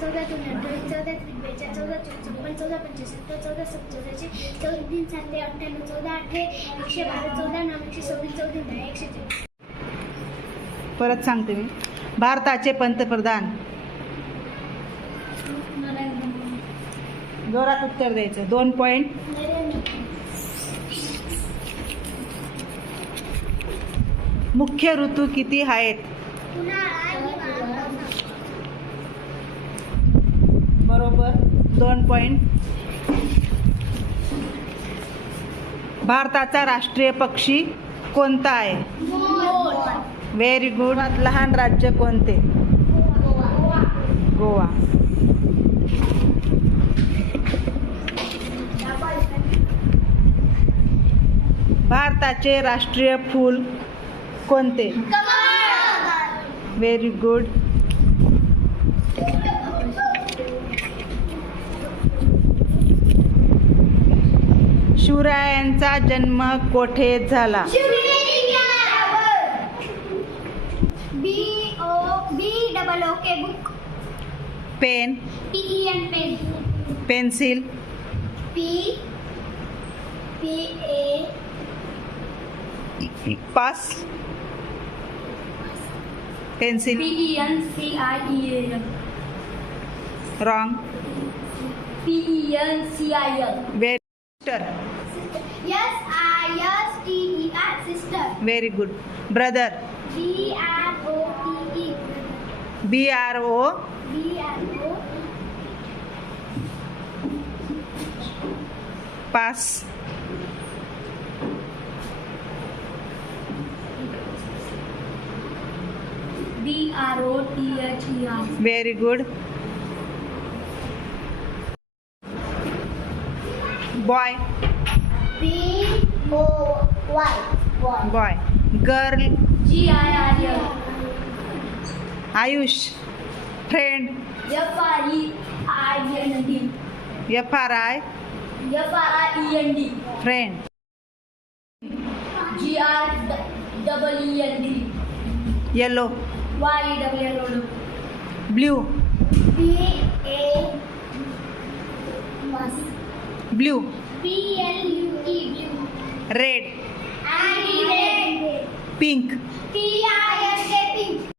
चौदा दोन अठ्ठावीस चौदा त्रिक बेचाळीस चौदा चोवीस चौपन्न चौदा पंचेसत्तर चौदा सत्तरचे चौदा तीन सात ते अठ्ठ्याण्णव चौदा आठे एकशे बारा चौदा नऊ एकशे सव्वीस चौदा दहा एकशे तेवीस परत सांगते मी. भारताचे पंतप्रधान. जोरात उत्तर द्यायचं. दोन पॉईंट मुख्य ऋतू किती आहेत? दोन पॉईंट भारताचा राष्ट्रीय पक्षी कोणता आहे? व्हेरी गुड लहान राज्य कोणते? गोवा. भारताचे राष्ट्रीय फूल कोणते? व्हेरी गुड शिवरायांचा जन्म कोठे झाला? B O B double O K book pen. P E N pen pencil. P P A pass. Pencil. P E N C I E N wrong P sister. Yes, I, yes, T, E, R, sister. Very good. Brother. B, R, O, T, E. B, R, O. B, R, O. Pass. B, R, O, T, H, E, R. Very good. Boy. Y boy boy girl G I R L Ayush friend F R E I N D F R I F R I E N D friend G R double E N D yellow Y double L O blue P A blue P L U E blue red आणि pink. P-I-N-K, pink.